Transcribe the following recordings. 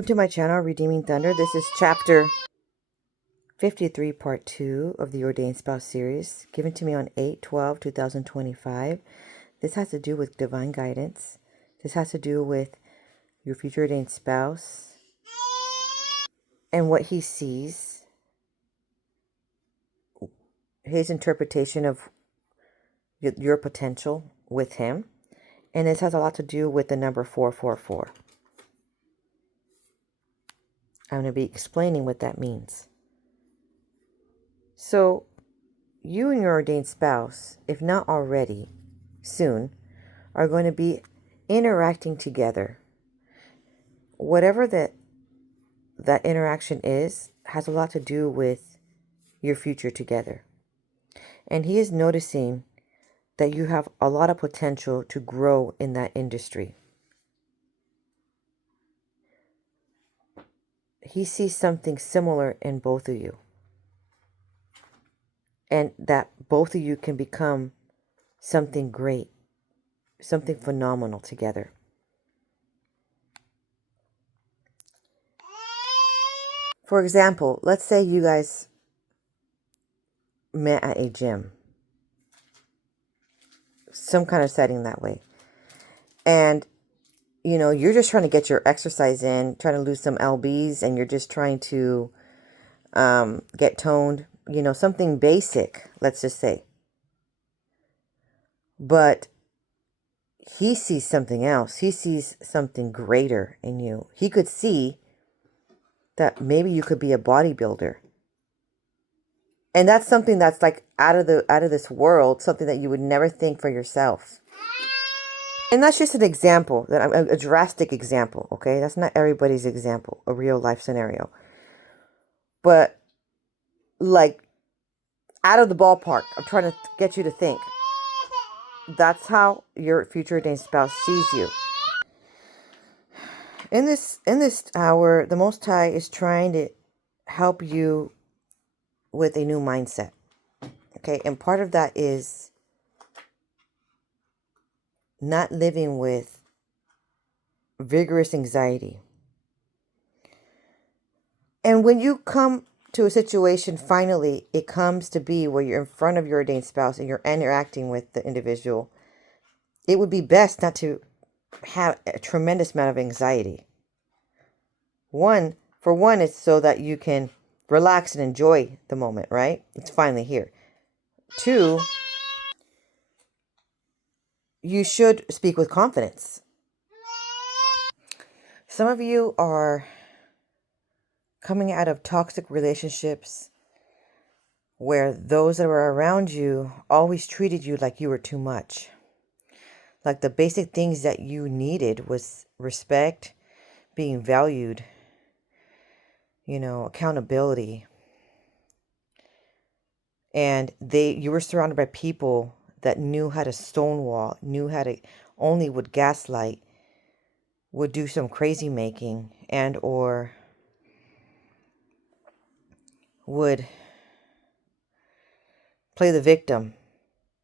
Welcome to my channel, Redeeming Thunder. This is chapter 53, part 2 of the Ordained Spouse series, given to me on 8/12/2025. This has to do with divine guidance. This has to do with your future ordained spouse and what he sees, his interpretation of your potential with him. And this has a lot to do with the number 444. I'm going to be explaining what that means. So, you and your ordained spouse, if not already, soon, are going to be interacting together. Whatever that interaction is, has a lot to do with your future together. And he is noticing that you have a lot of potential to grow in that industry. He sees something similar in both of you. And that both of you can become something great, something phenomenal together. For example, let's say you guys met at a gym, some kind of setting that way. And, you're just trying to get your exercise in, trying to lose some lbs, and you're just trying to get toned, something basic, let's just say. But he sees something else. He sees something greater in you. He could see that maybe you could be a bodybuilder. And that's something that's like out of this world, something that you would never think for yourself. And that's just an example, a drastic example, okay? That's not everybody's example, a real life scenario. But like out of the ballpark, I'm trying to get you to think. That's how your future ordained spouse sees you. In this hour, the Most High is trying to help you with a new mindset. Okay, and part of that is not living with vigorous anxiety. And when you come to a situation, finally, it comes to be where you're in front of your ordained spouse and you're interacting with the individual, it would be best not to have a tremendous amount of anxiety. For one, it's so that you can relax and enjoy the moment, right? It's finally here. 2, you should speak with confidence. Some of you are coming out of toxic relationships where those that were around you always treated you like you were too much. Like the basic things that you needed was respect, being valued, accountability. And you were surrounded by people that knew how to stonewall, knew how to only would gaslight, would do some crazy making, and or would play the victim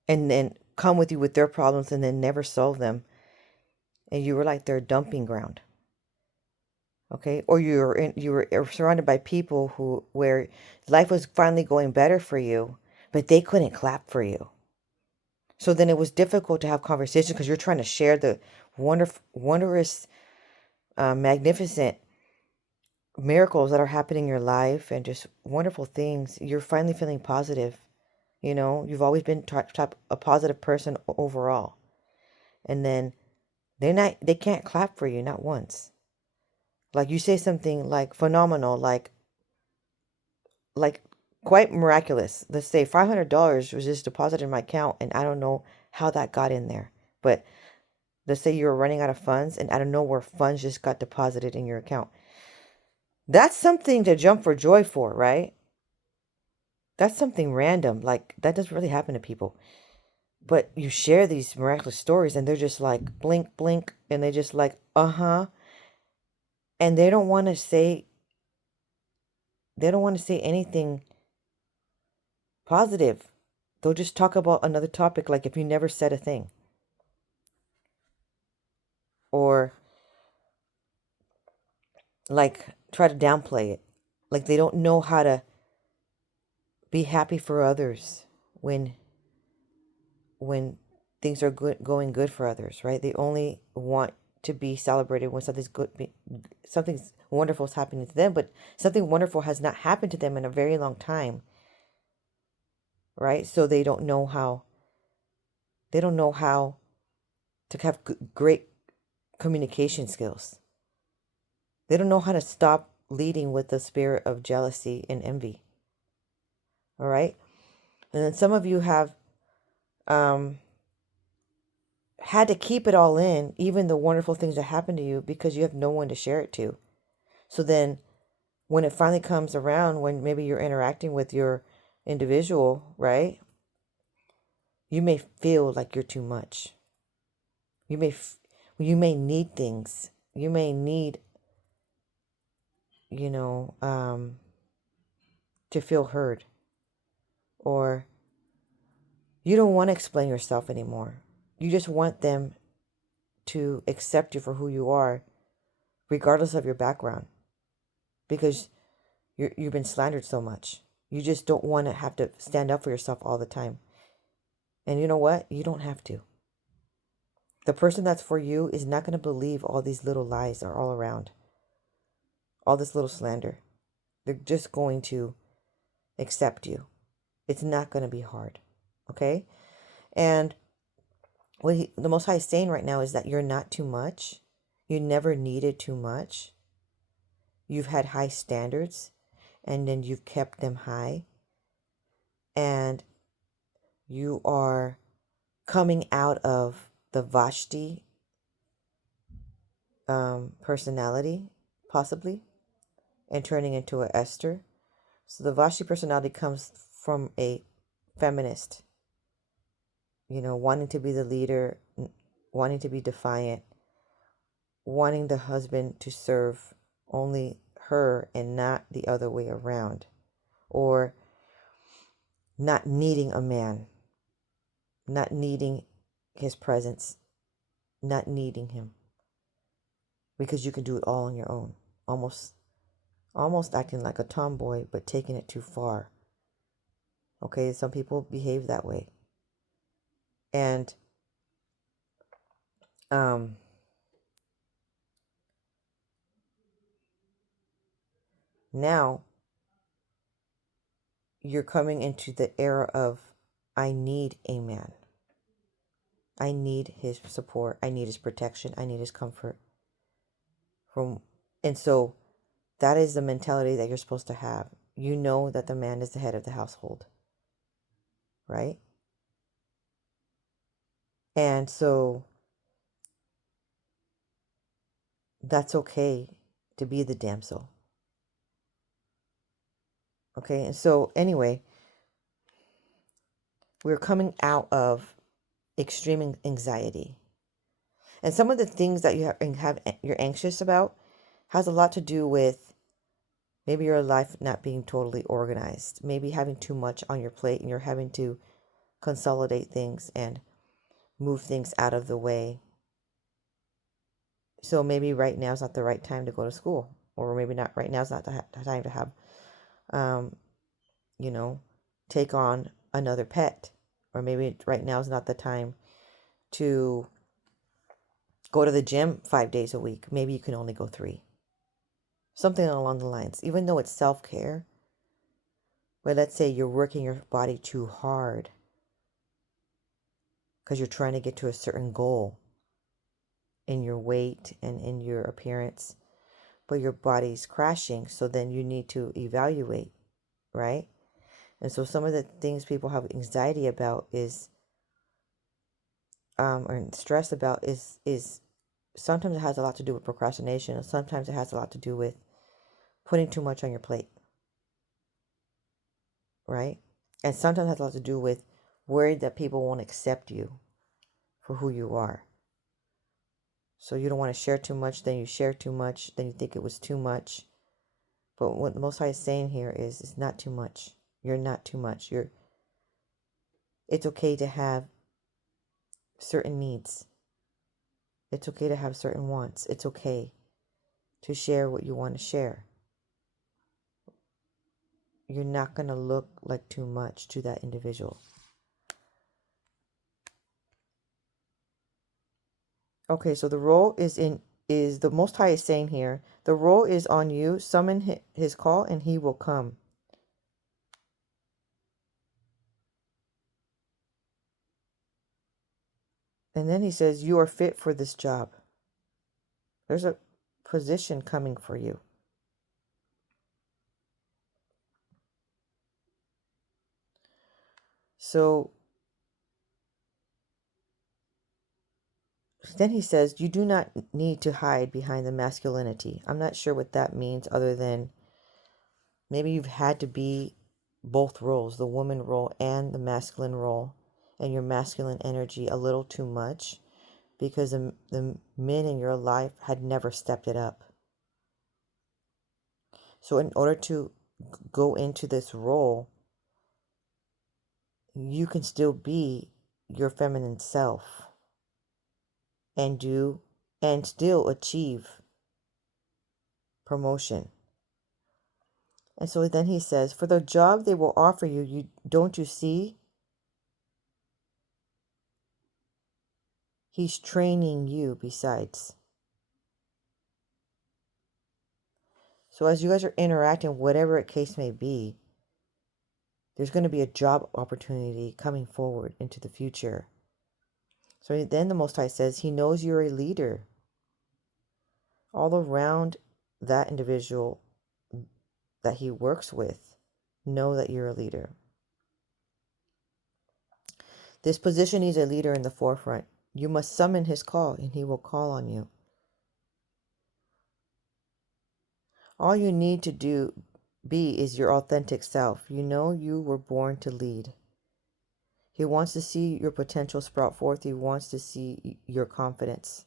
and then come with you with their problems and then never solve them. And you were like their dumping ground. Okay? Or you were surrounded by people where life was finally going better for you, but they couldn't clap for you. So then it was difficult to have conversations because you're trying to share the wondrous, magnificent miracles that are happening in your life and just wonderful things. You're finally feeling positive. You've always been a positive person overall. And then they can't clap for you, not once. Like you say something like phenomenal, like quite miraculous. Let's say $500 was just deposited in my account and I don't know how that got in there. But let's say you're running out of funds and I don't know where funds just got deposited in your account. That's something to jump for joy for, right? That's something random. Like that doesn't really happen to people. But you share these miraculous stories and they're just like blink, blink. And they just like, uh-huh. And they don't want to say anything positive. They'll just talk about another topic like if you never said a thing. Or like try to downplay it. Like they don't know how to be happy for others when when things are going good for others, right? They only want to be celebrated when something wonderful is happening to them, but something wonderful has not happened to them in a very long time, right? So they don't know how to have great communication skills. They don't know how to stop leading with the spirit of jealousy and envy. All right? And then some of you have um had to keep it all in, even the wonderful things that happen to you, because you have no one to share it to. So then when it finally comes around, when maybe you're interacting with your individual, right? You may feel like you're too much. You may you may need things. You may need, you know, to feel heard, or you don't want to explain yourself anymore. You just want them to accept you for who you are, regardless of your background, because you've been slandered so much. You just don't want to have to stand up for yourself all the time. And you know what? You don't have to. The person that's for you is not going to believe all these little lies are all around, all this little slander. They're just going to accept you. It's not going to be hard. Okay? And the Most High is saying right now is that you're not too much. You never needed too much. You've had high standards, and then you've kept them high. And you are coming out of the Vashti personality, possibly, and turning into a Esther. So the Vashti personality comes from a feminist, wanting to be the leader, wanting to be defiant, wanting the husband to serve only her and not the other way around, or not needing a man, not needing his presence, not needing him, because you can do it all on your own. Almost acting like a tomboy, but taking it too far. Okay, some people behave that way. And now you're coming into the era of, I need a man. I need his support. I need his protection. I need his comfort. And so that is the mentality that you're supposed to have. You know that the man is the head of the household, right? And so that's okay to be the damsel. Okay, and so anyway, we're coming out of extreme anxiety. And some of the things that you're anxious about has a lot to do with maybe your life not being totally organized, maybe having too much on your plate and you're having to consolidate things and move things out of the way. So maybe right now is not the right time to go to school, or maybe not right now is not the time to have, um, take on another pet, or maybe right now is not the time to go to the gym 5 days a week. Maybe you can only go 3. Something along the lines, even though it's self-care. But let's say you're working your body too hard because you're trying to get to a certain goal in your weight and in your appearance, but your body's crashing. So then you need to evaluate, right? And so some of the things people have anxiety about is, or stress about is sometimes it has a lot to do with procrastination, and sometimes it has a lot to do with putting too much on your plate, right? And sometimes it has a lot to do with worried that people won't accept you for who you are. So you don't want to share too much, then you share too much, then you think it was too much. But what the Most High is saying here is it's not too much. You're not too much. It's okay to have certain needs. It's okay to have certain wants. It's okay. to share what you want to share. You're not going to look like too much to that individual. Okay, so the role is the Most High is saying here, the role is on you. Summon his call and he will come. And then he says, you are fit for this job. There's a position coming for you. So then he says, you do not need to hide behind the masculinity. I'm not sure what that means other than maybe you've had to be both roles, the woman role and the masculine role, and your masculine energy a little too much because the men in your life had never stepped it up. So in order to go into this role, you can still be your feminine self and still achieve promotion. And so then he says, for the job they will offer you, don't you see? He's training you besides. So as you guys are interacting, whatever a case may be, there's going to be a job opportunity coming forward into the future. So then the Most High says he knows you're a leader. All around that individual that he works with, know that you're a leader. This position needs a leader in the forefront. You must summon his call and he will call on you. All you need to be is your authentic self. You know you were born to lead. He wants to see your potential sprout forth. He wants to see your confidence.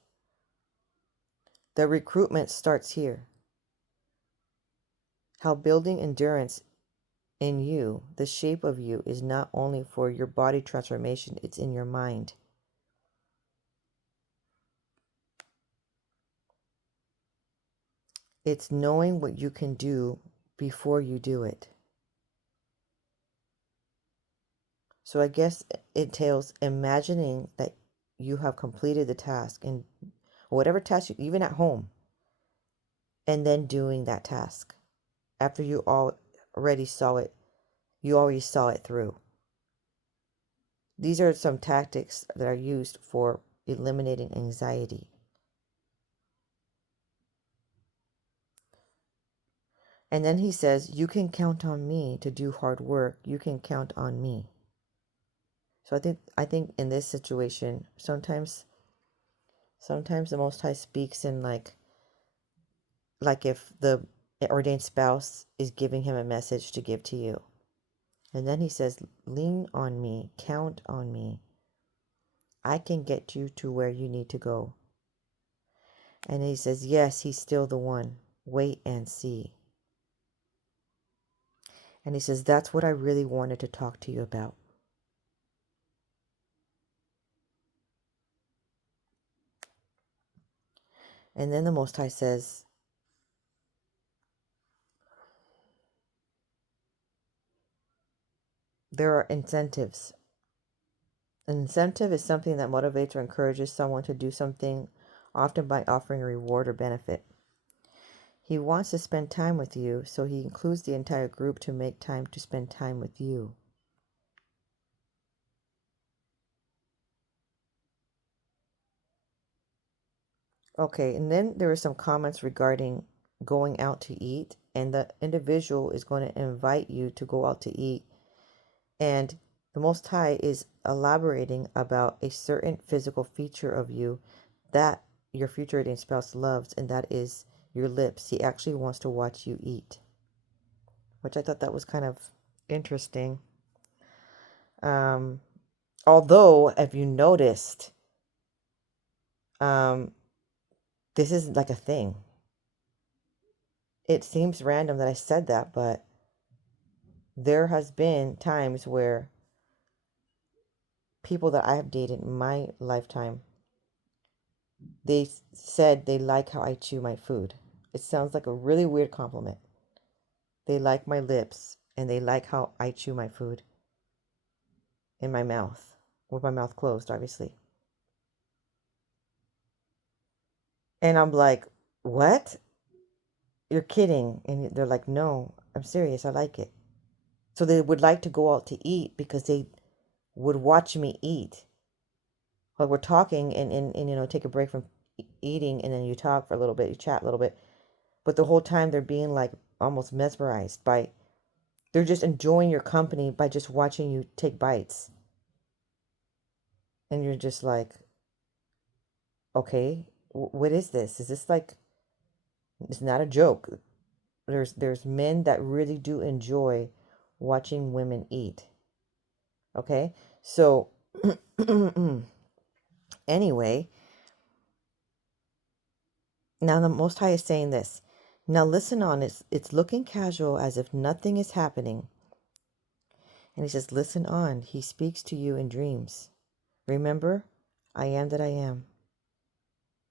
The recruitment starts here. How building endurance in you, the shape of you, is not only for your body transformation, it's in your mind. It's knowing what you can do before you do it. So I guess it entails imagining that you have completed the task, and whatever task, even at home, and then doing that task after you already saw it through. These are some tactics that are used for eliminating anxiety. And then he says, you can count on me to do hard work. You can count on me. So I think in this situation, sometimes the Most High speaks in like if the ordained spouse is giving him a message to give to you. And then he says, lean on me, count on me. I can get you to where you need to go. And he says, yes, he's still the one. Wait and see. And he says, that's what I really wanted to talk to you about. And then the Most High says, there are incentives. An incentive is something that motivates or encourages someone to do something, often by offering a reward or benefit. He wants to spend time with you, so he includes the entire group to make time to spend time with you. Okay, and then there are some comments regarding going out to eat, and the individual is going to invite you to go out to eat. And the Most High is elaborating about a certain physical feature of you that your future dating spouse loves, and that is your lips. He actually wants to watch you eat, which I thought that was kind of interesting. Although, if you noticed, this isn't like a thing. It seems random that I said that, but there has been times where people that I have dated in my lifetime, they said they like how I chew my food. It sounds like a really weird compliment. They like my lips, and they like how I chew my food in my mouth, with my mouth closed, obviously. And I'm like, what? You're kidding. And they're like, no, I'm serious. I like it. So they would like to go out to eat because they would watch me eat. Like we're talking and take a break from eating, and then you talk for a little bit, you chat a little bit. But the whole time they're being like almost mesmerized by, they're just enjoying your company by just watching you take bites. And you're just like, okay, what is this? Is this like, it's not a joke. There's men that really do enjoy watching women eat. Okay? So anyway, now the Most High is saying this. Now listen on, it's looking casual as if nothing is happening. And he says, listen on. He speaks to you in dreams. Remember, I am that I am.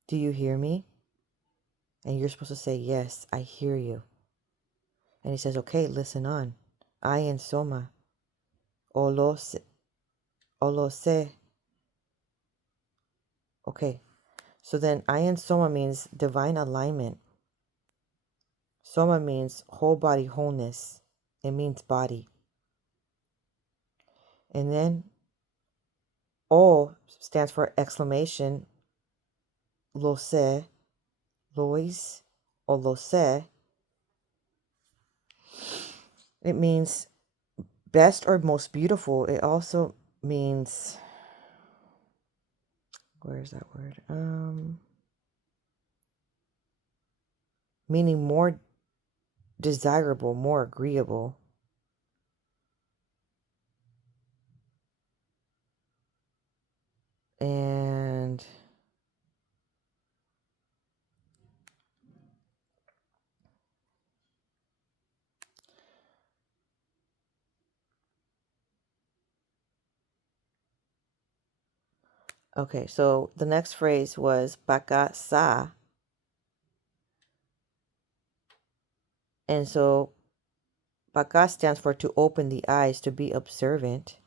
Do you hear me? And you're supposed to say, yes, I hear you. And he says, okay, listen on. I am Soma. Olose. Olose. Okay. So then Ayan Soma means divine alignment. Soma means whole body wholeness. It means body. And then O stands for exclamation. Lose. Lois. Or Lose. It means best or most beautiful. It also means, where's that word? Meaning more desirable, more agreeable. And okay, so the next phrase was baka sa. And so baka stands for to open the eyes, to be observant.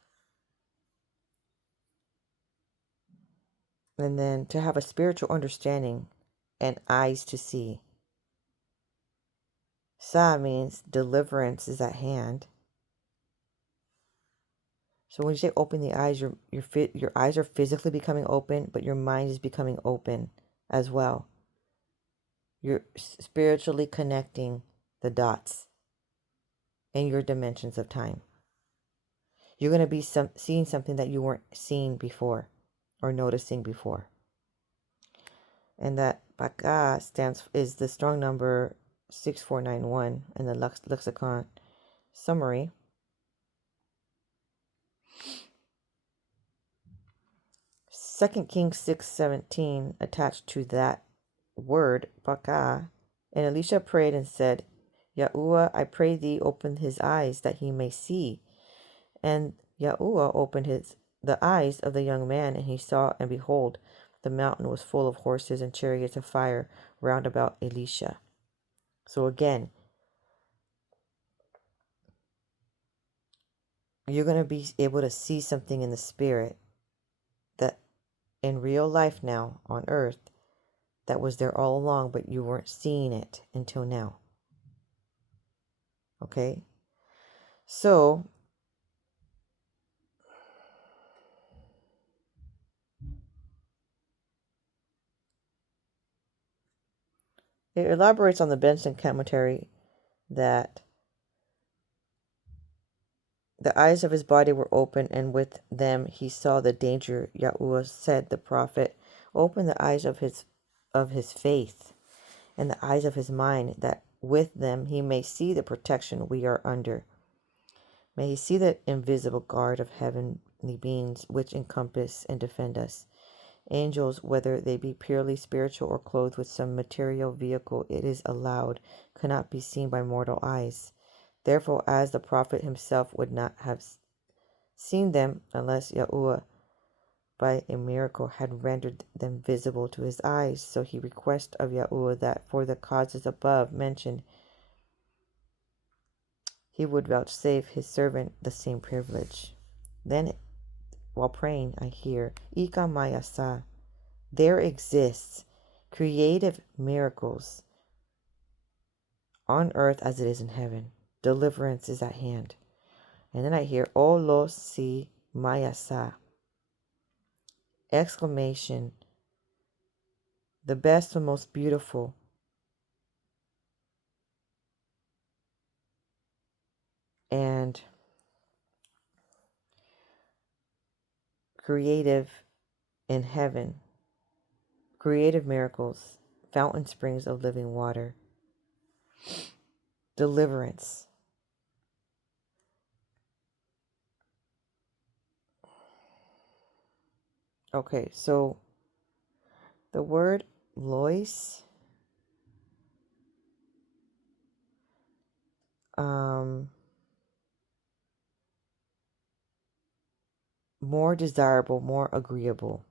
And then to have a spiritual understanding and eyes to see. Sa means deliverance is at hand. So when you say open the eyes, your eyes are physically becoming open, but your mind is becoming open as well. You're spiritually connecting the dots in your dimensions of time. You're going to be seeing something that you weren't seeing before or noticing before. And that baka is the strong number 6491 in the lexicon summary. Second Kings 6:17 attached to that word baka. And Elisha prayed and said, Yahuah, I pray thee, open his eyes that he may see. And Yahuah opened the eyes of the young man, and he saw, and behold, the mountain was full of horses and chariots of fire round about Elisha. So again, you're going to be able to see something in the spirit that in real life now on earth that was there all along, but you weren't seeing it until now. Okay? So it elaborates on the Benson commentary that the eyes of his body were open, and with them he saw the danger. Yahuah said, the prophet, open the eyes of his faith and the eyes of his mind, that with them he may see the protection we are under. May he see the invisible guard of heavenly beings which encompass and defend us. Angels, whether they be purely spiritual or clothed with some material vehicle, it is allowed, cannot be seen by mortal eyes. Therefore, as the prophet himself would not have seen them unless Yahuah by a miracle had rendered them visible to his eyes. So he requests of Yahuah that for the causes above mentioned, he would vouchsafe his servant the same privilege. Then, while praying, I hear, Ika Mayasa, there exists creative miracles on earth as it is in heaven. Deliverance is at hand. And then I hear, O lo si Mayasa, exclamation, the best and most beautiful. And creative in heaven, creative miracles, fountain springs of living water, deliverance. Okay, so the word lois, more desirable, more agreeable.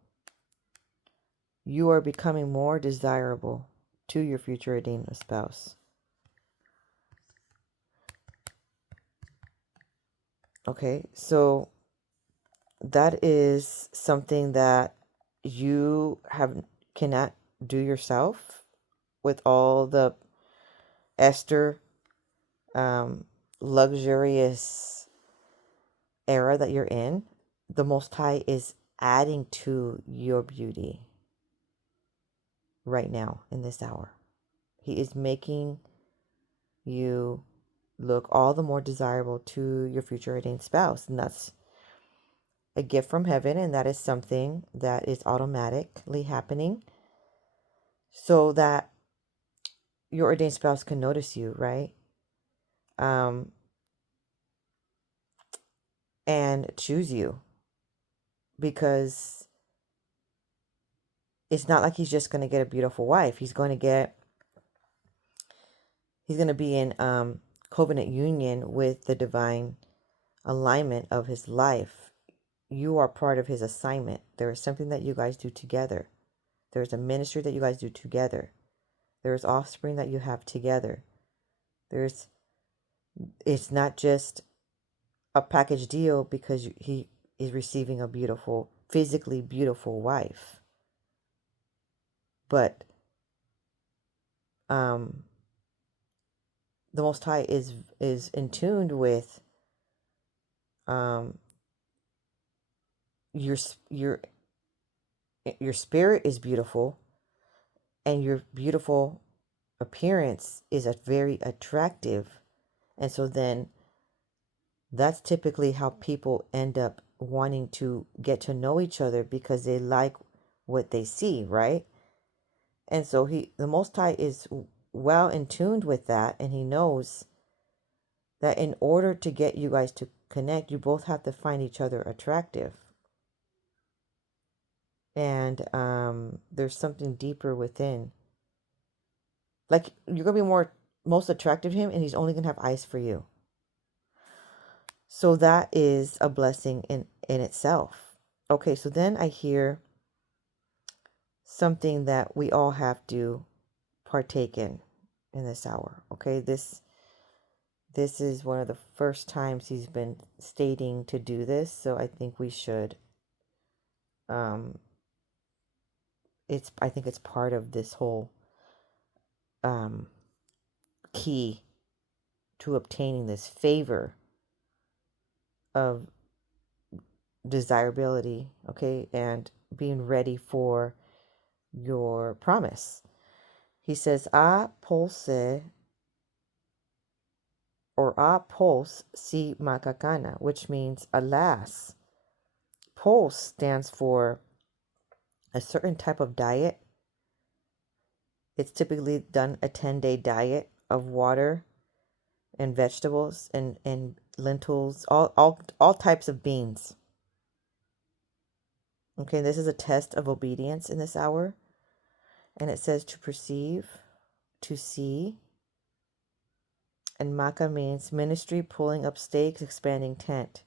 You are becoming more desirable to your future ordained spouse. Okay, so that is something that you cannot do yourself with all the Esther luxurious era that you're in. The Most High is adding to your beauty right now in this hour. He is making you look all the more desirable to your future ordained spouse. And that's a gift from heaven. And that is something that is automatically happening so that your ordained spouse can notice you, right? And choose you. Because it's not like he's just going to get a beautiful wife. He's going to be in covenant union with the divine alignment of his life. You are part of his assignment. There is something that you guys do together. There's a ministry that you guys do together. There's offspring that you have together. It's not just a package deal because he is receiving a beautiful, physically beautiful wife. But the Most High is in tune with your spirit is beautiful, and your beautiful appearance is very attractive. And so then that's typically how people end up wanting to get to know each other, because they like what they see, right? And so the Most High is well in tuned with that, and he knows that in order to get you guys to connect, you both have to find each other attractive. And there's something deeper within. Like, you're going to be most attractive to him, and he's only going to have eyes for you. So that is a blessing in itself. Okay, so then I hear something that we all have to partake in this hour. Okay, this is one of the first times he's been stating to do this, so I think we should. I think it's part of this whole key to obtaining this favor of desirability, okay, and being ready for your promise. He says, "A pulse si makakana," which means, alas. Pulse stands for a certain type of diet. It's typically done a 10-day diet of water and vegetables and lentils, all types of beans. Okay, this is a test of obedience in this hour. And it says to perceive, to see. And Maka means ministry, pulling up stakes, expanding tent.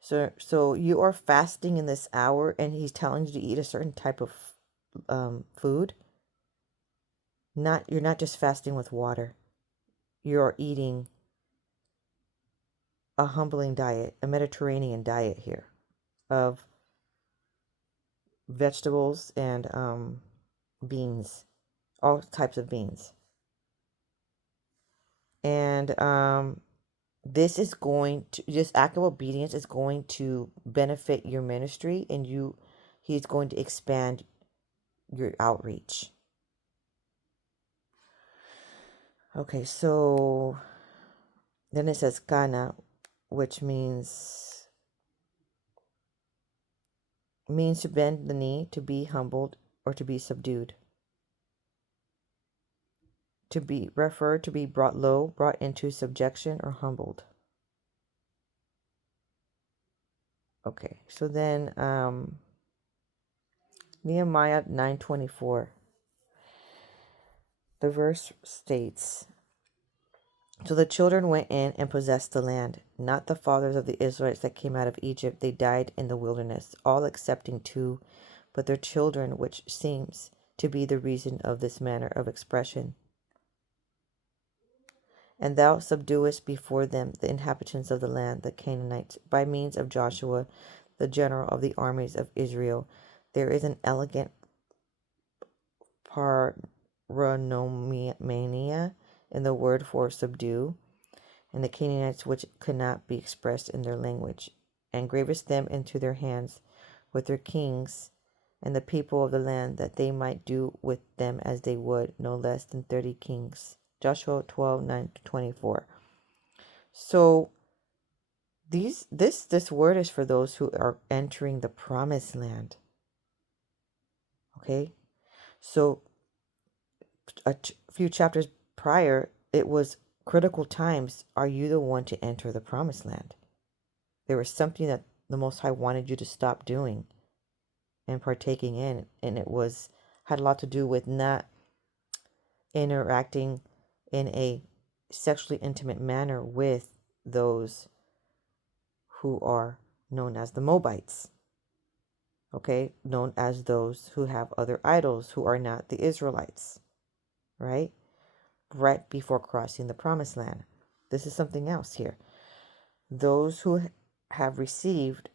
So you are fasting in this hour, and he's telling you to eat a certain type of food. You're not just fasting with water. You're eating a humbling diet, a Mediterranean diet here of vegetables and beans, all types of beans. And this act of obedience is going to benefit your ministry, and he's going to expand your outreach. Okay, so then it says kana, which means to bend the knee, to be humbled, or to be subdued. To be referred to be brought low, brought into subjection, or humbled. Okay, so then Nehemiah 9:24. The verse states, so the children went in and possessed the land, not the fathers of the Israelites that came out of Egypt. They died in the wilderness, all excepting two, but their children, which seems to be the reason of this manner of expression. And thou subduest before them the inhabitants of the land, the Canaanites, by means of Joshua, the general of the armies of Israel. There is an elegant paronomania in the word for subdue, and the Canaanites which could not be expressed in their language, and gravest them into their hands with their kings and the people of the land, that they might do with them as they would, no less than 30 kings. Joshua 12:9-24. So this word is for those who are entering the promised land. Okay, so a few chapters prior, it was critical times. Are you the one to enter the promised land? There was something that the Most High wanted you to stop doing and partaking in, and had a lot to do with not interacting in a sexually intimate manner with those who are known as the Moabites. Okay, known as those who have other idols who are not the Israelites, right? Right before crossing the promised land. This is something else here. Those who have received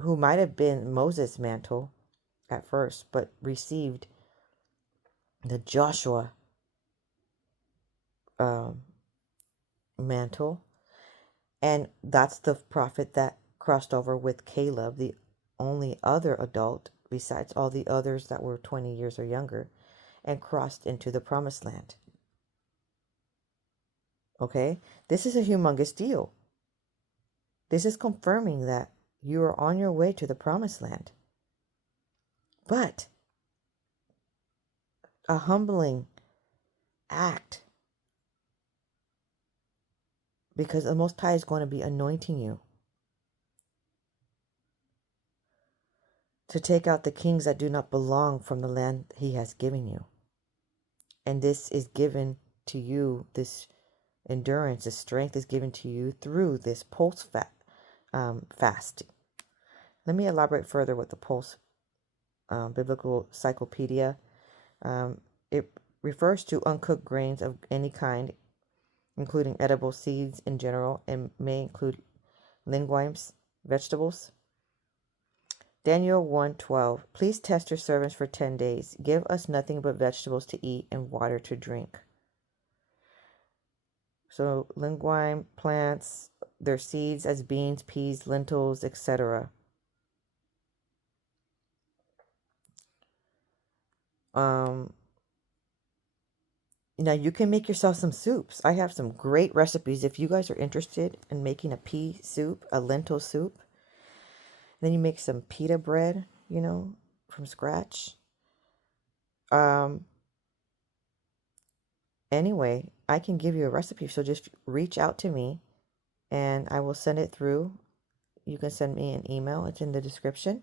who might have been Moses' mantle at first, but received the Joshua mantle, and that's the prophet that crossed over with Caleb, the only other adult besides all the others that were 20 years or younger, and crossed into the promised land. Okay, this is a humongous deal. This is confirming that you are on your way to the promised land. But a humbling act, because the Most High is going to be anointing you to take out the kings that do not belong from the land he has given you. And this is given to you, this endurance, this strength is given to you through this fasting. Let me elaborate further with the pulse biblical encyclopedia. It refers to uncooked grains of any kind, including edible seeds in general, and may include legumes, vegetables. Daniel 1:12. Please test your servants for 10 days. Give us nothing but vegetables to eat and water to drink. So legume plants, their seeds as beans, peas, lentils, etc. Now you can make yourself some soups. I have some great recipes if you guys are interested in making a pea soup, a lentil soup. Then you make some pita bread, from scratch. Anyway, I can give you a recipe. So just reach out to me and I will send it through. You can send me an email. It's in the description.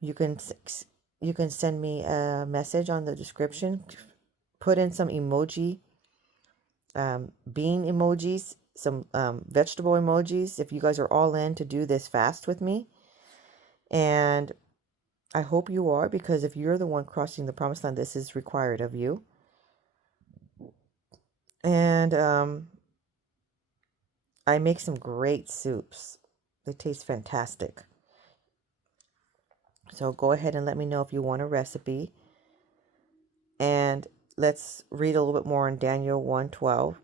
You can send me a message on the description. Put in some emoji, bean emojis some vegetable emojis if you guys are all in to do this fast with me. And I hope you are, because if you're the one crossing the promised land, this is required of you. And I make some great soups. They taste fantastic. So go ahead and let me know if you want a recipe. And let's read a little bit more in Daniel 1:12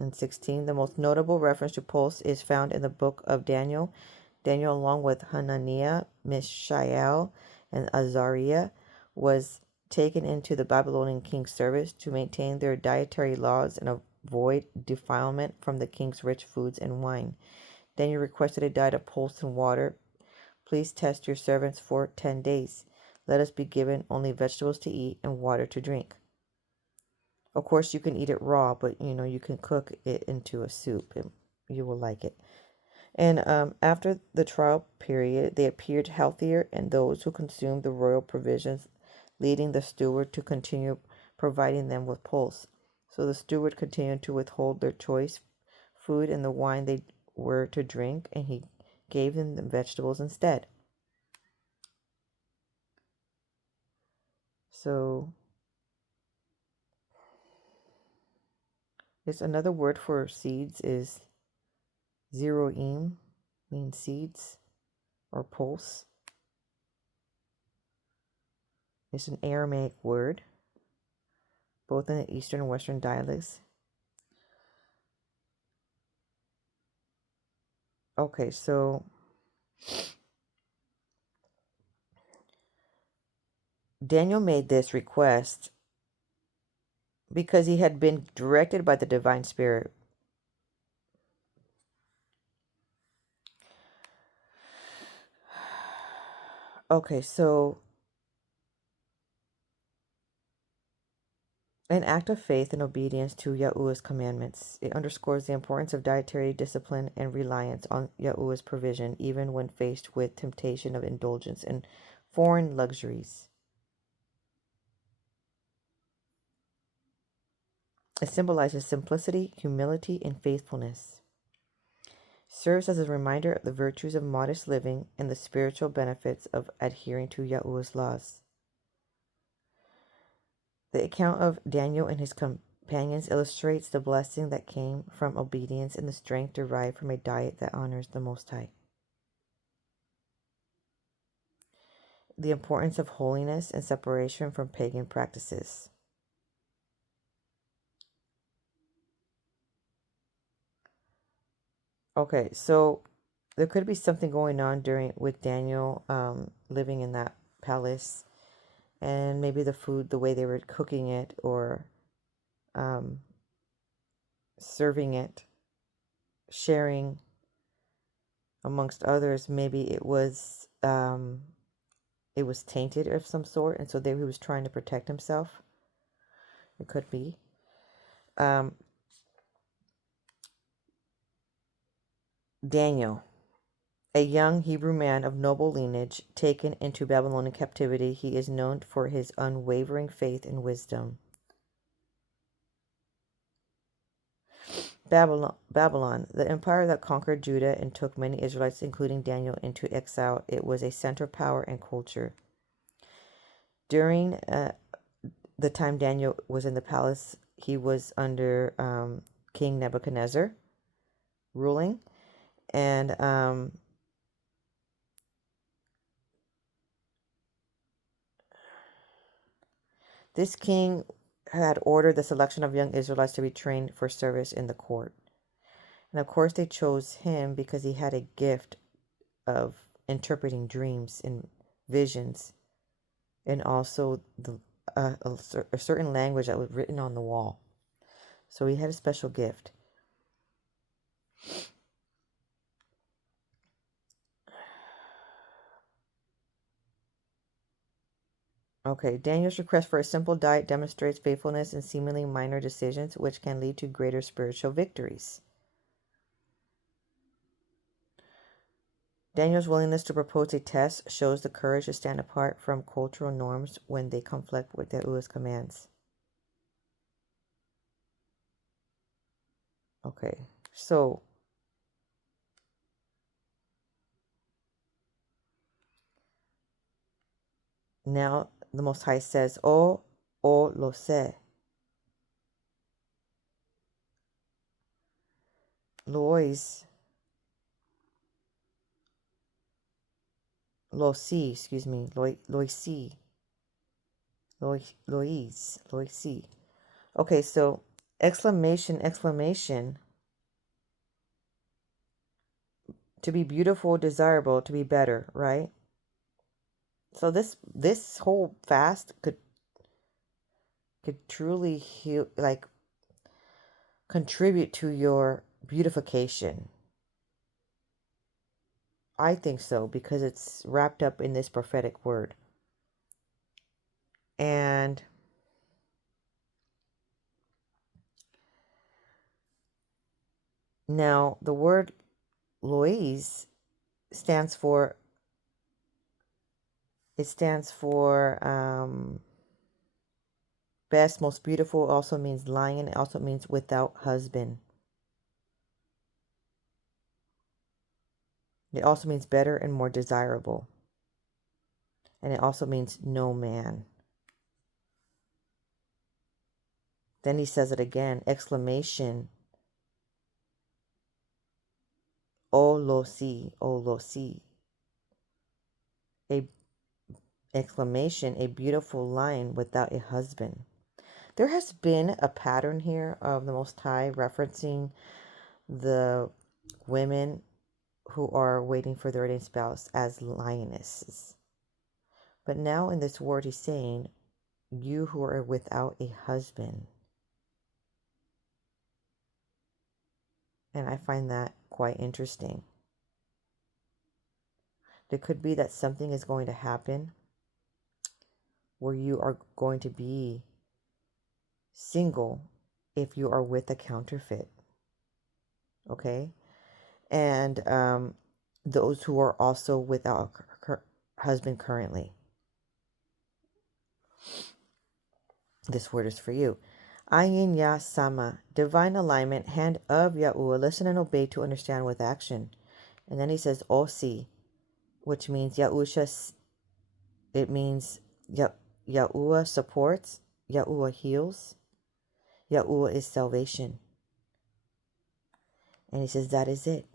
and 16. The most notable reference to pulse is found in the book of Daniel. Daniel, along with Hananiah, Mishael, and Azariah, was taken into the Babylonian king's service to maintain their dietary laws and avoid defilement from the king's rich foods and wine. Daniel requested a diet of pulse and water. Please test your servants for 10 days. Let us be given only vegetables to eat and water to drink. Of course, you can eat it raw, but you can cook it into a soup and you will like it. And after the trial period, they appeared healthier, and those who consumed the royal provisions, leading the steward to continue providing them with pulse. So the steward continued to withhold their choice food and the wine they were to drink, and he gave them the vegetables instead. So it's another word for seeds is zeroim, means seeds or pulse. It's an Aramaic word, both in the Eastern and Western dialects. Okay, so Daniel made this request because he had been directed by the divine spirit. Okay, so an act of faith and obedience to Yahuah's commandments. It underscores the importance of dietary discipline and reliance on Yahuah's provision, even when faced with temptation of indulgence and foreign luxuries. It symbolizes simplicity, humility, and faithfulness. Serves as a reminder of the virtues of modest living and the spiritual benefits of adhering to Yahuah's laws. The account of Daniel and his companions illustrates the blessing that came from obedience and the strength derived from a diet that honors the Most High. The importance of holiness and separation from pagan practices. Okay, so there could be something going on with Daniel living in that palace, and maybe the food, the way they were cooking it or serving it, sharing amongst others, maybe it was tainted of some sort, and so there he was trying to protect himself. It could be. Daniel, a young Hebrew man of noble lineage, taken into Babylonian captivity, he is known for his unwavering faith and wisdom. Babylon, the empire that conquered Judah and took many Israelites, including Daniel, into exile. It was a center of power and culture. During the time Daniel was in the palace, he was under King Nebuchadnezzar ruling, and this king had ordered the selection of young Israelites to be trained for service in the court. And of course, they chose him because he had a gift of interpreting dreams and visions, and also a certain language that was written on the wall. So he had a special gift. Okay, Daniel's request for a simple diet demonstrates faithfulness in seemingly minor decisions, which can lead to greater spiritual victories. Daniel's willingness to propose a test shows the courage to stand apart from cultural norms when they conflict with Yahuah's commands. Okay. So now the Most High says, O lo sé. Lois, lo sí, excuse me, loisi, loisi. Okay, so exclamation, exclamation. To be beautiful, desirable, to be better, right? So this whole fast could truly heal, like contribute to your beautification. I think so, because it's wrapped up in this prophetic word. And now the word Lois stands for, best, most beautiful. Also means lion. It also means without husband. It also means better and more desirable. And it also means no man. Then he says it again, exclamation, O lo si, O lo si. A exclamation, a beautiful lion without a husband. There has been a pattern here of the Most High referencing the women who are waiting for their ordained spouse as lionesses. But now in this word he's saying, you who are without a husband. And I find that quite interesting. There could be that something is going to happen where you are going to be single if you are with a counterfeit. Okay? And those who are also without a husband currently. This word is for you. Ayin Ya Sama, divine alignment, hand of Yahuah, listen and obey to understand with action. And then he says Osi, which means Yahusha, it means Yahuah supports, Yahuah heals, Yahuah is salvation. And he says that is it.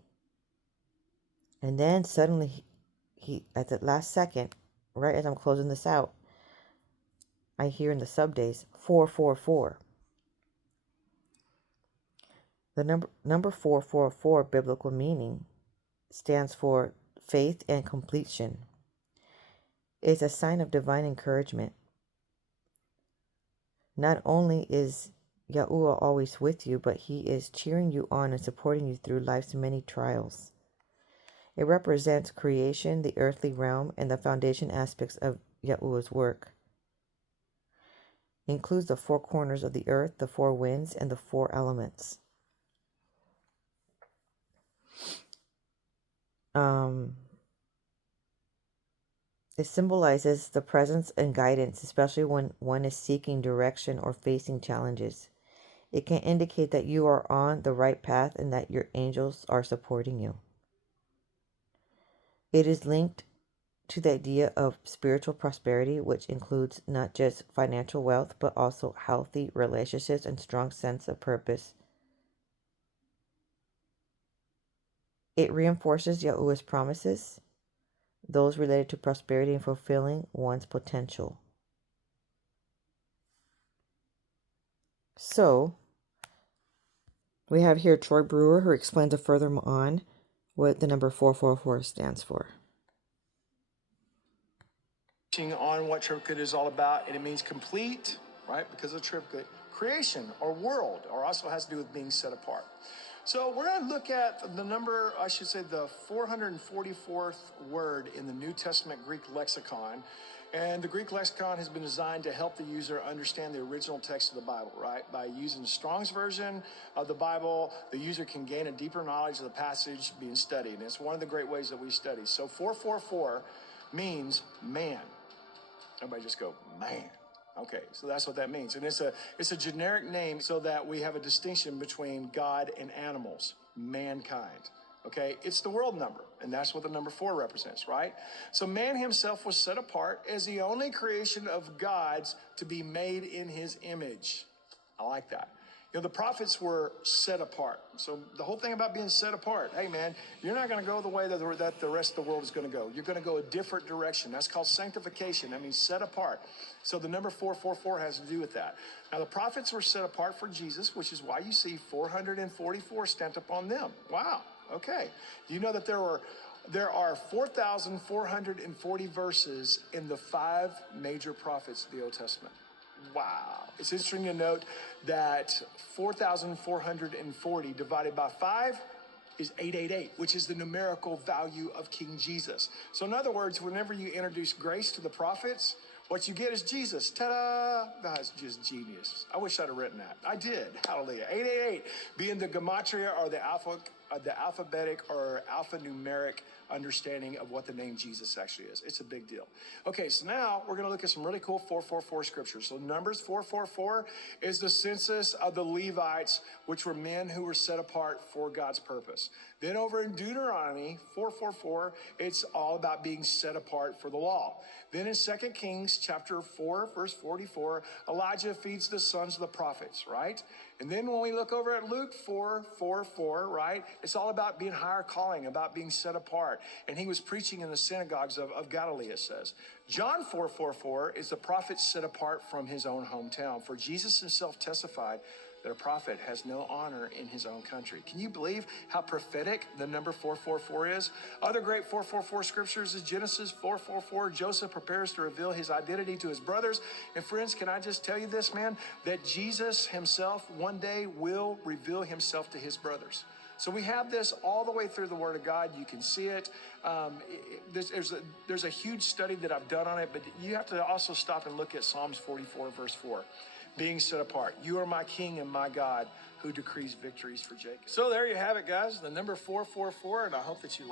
And then suddenly he at the last second, right as I'm closing this out, I hear in the sub days 444. The number 444 biblical meaning stands for faith and completion. It's a sign of divine encouragement. Not only is Yahuah always with you, but he is cheering you on and supporting you through life's many trials. It represents creation, the earthly realm, and the foundation aspects of Yahuah's work. It includes the four corners of the earth, the four winds, and the four elements. It symbolizes the presence and guidance, especially when one is seeking direction or facing challenges. It can indicate that you are on the right path and that your angels are supporting you. It is linked to the idea of spiritual prosperity, which includes not just financial wealth, but also healthy relationships and strong sense of purpose. It reinforces Yahuah's promises, those related to prosperity and fulfilling one's potential. So, we have here Troy Brewer, who explains it further on what the number 444 stands for. On what triplicate is all about, and it means complete, right? Because of triplicate, creation or world, or also has to do with being set apart. So we're going to look at the number, I should say, the 444th word in the New Testament Greek lexicon. And the Greek lexicon has been designed to help the user understand the original text of the Bible, right? By using Strong's version of the Bible, the user can gain a deeper knowledge of the passage being studied. And it's one of the great ways that we study. So 444 means man. Everybody just go, man. Okay, so that's what that means. And it's a generic name so that we have a distinction between God and animals, mankind. Okay, it's the world number, and that's what the number 4 represents, right? So man himself was set apart as the only creation of God's to be made in his image. I like that. You know, the prophets were set apart. So the whole thing about being set apart, hey man, you're not going to go the way that the rest of the world is going to go. You're going to go a different direction. That's called sanctification. That means set apart. So the number 444 has to do with that. Now the prophets were set apart for Jesus, which is why you see 444 stamped upon them. Wow. Okay. Do you know that there are 4,440 verses in the 5 major prophets of the Old Testament? Wow. It's interesting to note that 4,440 divided by 5 is 888, which is the numerical value of King Jesus. So in other words, whenever you introduce grace to the prophets, what you get is Jesus. Ta-da! That's just genius. I wish I'd have written that. I did. Hallelujah. 888 being the gematria or the alphabetic or alphanumeric understanding of what the name Jesus actually is. It's a big deal. Okay, so now we're going to look at some really cool 444 scriptures. So Numbers 444 is the census of the Levites, which were men who were set apart for God's purpose. Then over in Deuteronomy 444, it's all about being set apart for the law. Then in 2 Kings chapter 4, verse 44, Elijah feeds the sons of the prophets, right? And then when we look over at Luke 4:4, right, it's all about being higher calling, about being set apart. And he was preaching in the synagogues of Galilee, it says. John 4:44 is the prophet set apart from his own hometown. For Jesus himself testified that a prophet has no honor in his own country. Can you believe how prophetic the number 444 is? Other great 444 scriptures is Genesis 4:44. Joseph prepares to reveal his identity to his brothers. And friends, can I just tell you this, man, that Jesus himself one day will reveal himself to his brothers. So we have this all the way through the Word of God. You can see it. There's a huge study that I've done on it, but you have to also stop and look at Psalms 44, verse 4. Being set apart. You are my King and my God who decrees victories for Jacob. So there you have it, guys. The number 444, and I hope that you like